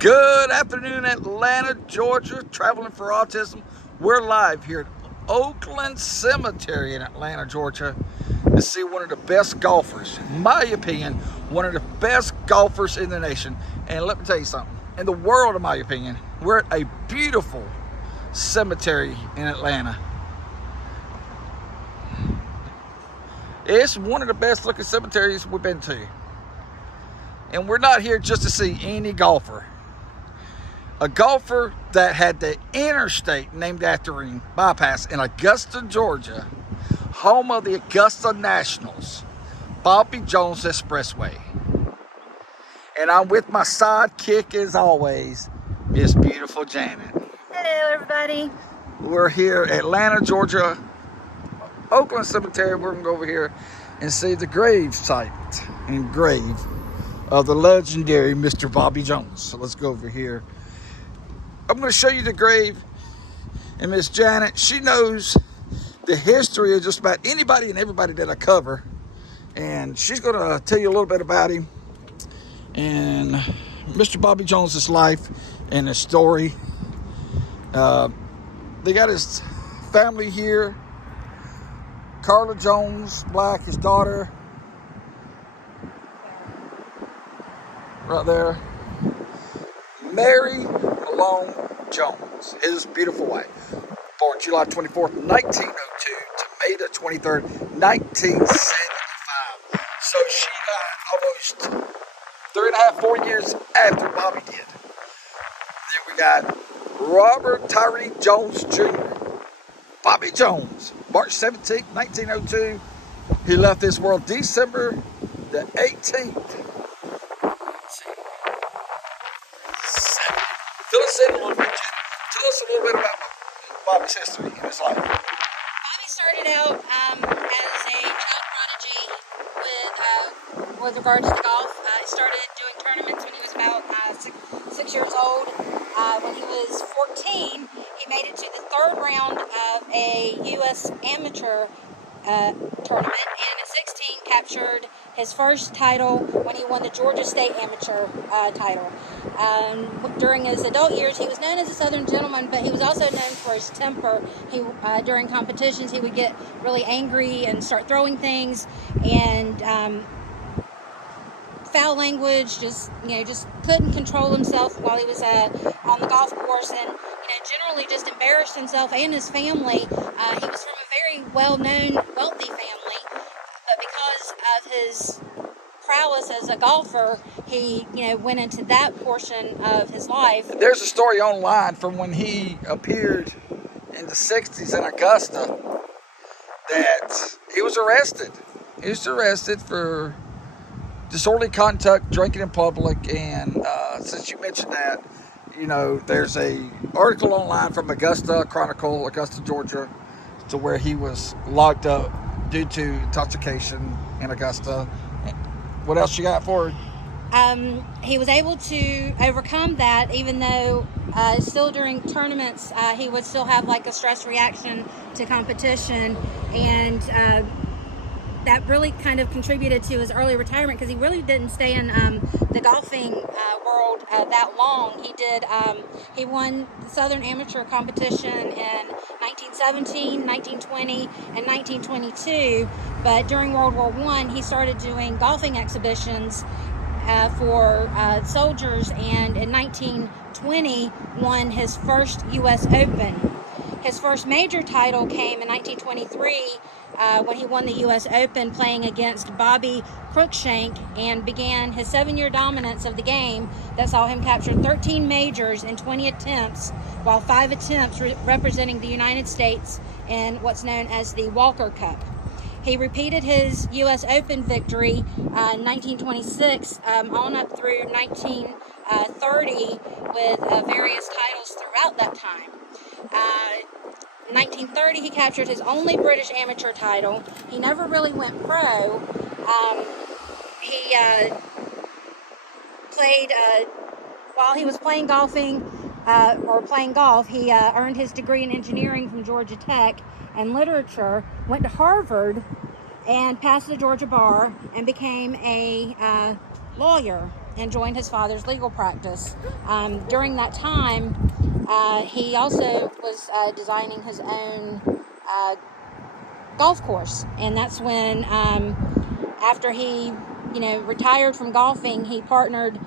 Good afternoon, Atlanta, Georgia, traveling for autism. We're live here at Oakland Cemetery in Atlanta, Georgia, to see one of the best golfers, in my opinion, one of the best golfers in the nation. And let me tell you something, in the world, in my opinion, we're at a beautiful cemetery in Atlanta. It's one of the best looking cemeteries we've been to. And we're not here just to see any golfer. A golfer that had the interstate named after him bypass in Augusta, Georgia, home of the Augusta Nationals, Bobby Jones Expressway. And I'm with my sidekick as always, Miss Beautiful Janet. Hello everybody. We're here at Atlanta, Georgia, Oakland Cemetery. We're gonna go over here and see the gravesite and grave of the legendary Mr. Bobby Jones. So let's go over here. I'm going to show you the grave, and Miss Janet, she knows the history of just about anybody and everybody that I cover, and she's going to tell you a little bit about him and Mr. Bobby Jones's life and his story. They got his family here. Carla Jones Black, his daughter, right there. Mary Malone Jones, his beautiful wife, born July 24th, 1902 to May the 23rd, 1975. So she died almost 3.5, 4 years after Bobby did. Then we got Robert Tyree Jones Jr. Bobby Jones, March 17th, 1902. He left this world December the 18th. Tell us a little bit about Bobby's history in his life. Bobby started out as a child prodigy with regards to golf. He started doing tournaments when he was about 6 years old. When he was 14, he made it to the third round of a U.S. amateur tournament, and at 16 captured his first title when he won the Georgia State Amateur title. During his adult years, he was known as a Southern gentleman, but he was also known for his temper. He during competitions, he would get really angry and start throwing things, and foul language. Just couldn't control himself while he was on the golf course, and generally just embarrassed himself and his family. He was from a very well-known, wealthy family, but because of his prowess as a golfer, he went into that portion of his life. There's a story online from when he appeared in the 60s in Augusta that he was arrested. He was arrested for disorderly conduct, drinking in public, and since you mentioned that, there's a article online from Augusta Chronicle, Augusta, Georgia, to where he was locked up due to intoxication in Augusta. What else you got for her? He was able to overcome that, even though still during tournaments he would still have like a stress reaction to competition, and that really kind of contributed to his early retirement, because he really didn't stay in the golfing world that long. He won the Southern Amateur competition in 1917, 1920, and 1922, but during World War I, he started doing golfing exhibitions for soldiers, and in 1920 won his first U.S. Open. His first major title came in 1923 when he won the U.S. Open playing against Bobby Cruikshank, and began his 7-year dominance of the game that saw him capture 13 majors in 20 attempts, while 5 attempts representing the United States in what's known as the Walker Cup. He repeated his U.S. Open victory in 1926 on up through 1930 with various titles throughout that time. In 1930, he captured his only British amateur title. He never really went pro. He played, while he was playing golf, he earned his degree in engineering from Georgia Tech and literature, went to Harvard, and passed the Georgia bar, and became a lawyer and joined his father's legal practice. During that time, he also was designing his own golf course, and that's when, after he retired from golfing, he partnered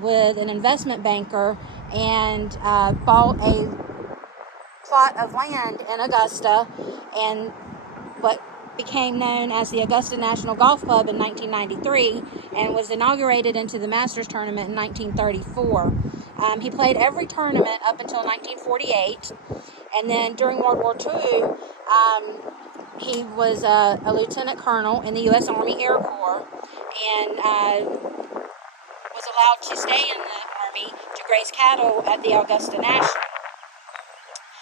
with an investment banker and bought a plot of land in Augusta, and what became known as the Augusta National Golf Club in 1993, and was inaugurated into the Masters tournament in 1934. He played every tournament up until 1948, and then during World War II, he was a lieutenant colonel in the U.S. Army Air Corps, and was allowed to stay in the Army to graze cattle at the Augusta National.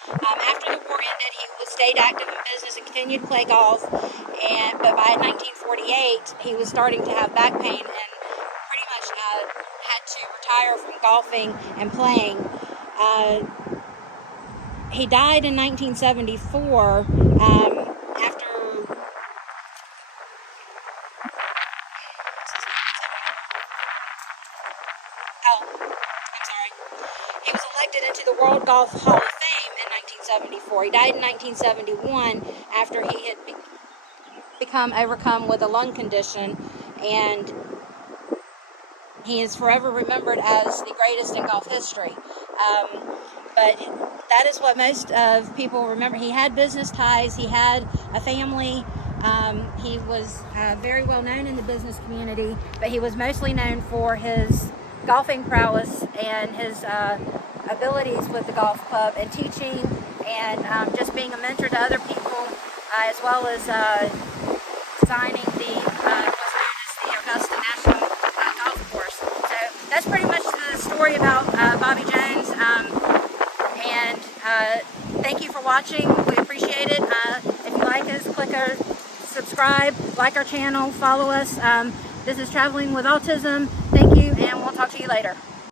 After the war ended, he stayed active in business and continued to play golf, but by 1948, he was starting to have back pain and pretty much had to retire from golfing and playing. He died in 1974 after... Oh, I'm sorry. He was elected into the World Golf Hall of Fame in 1974. He died in 1971 after he had become overcome with a lung condition, and he is forever remembered as the greatest in golf history. But that is what most of people remember. He had business ties. He had a family. He was very well known in the business community, but he was mostly known for his golfing prowess and his abilities with the golf club and teaching, and just being a mentor to other people, as well as designing what's known as the Augusta National Golf Course. So that's pretty much the story about Bobby Jones. And thank you for watching. We appreciate it. If you like us, click our subscribe, like our channel, follow us. This is Traveling with Autism. Thank you, and we'll talk to you later.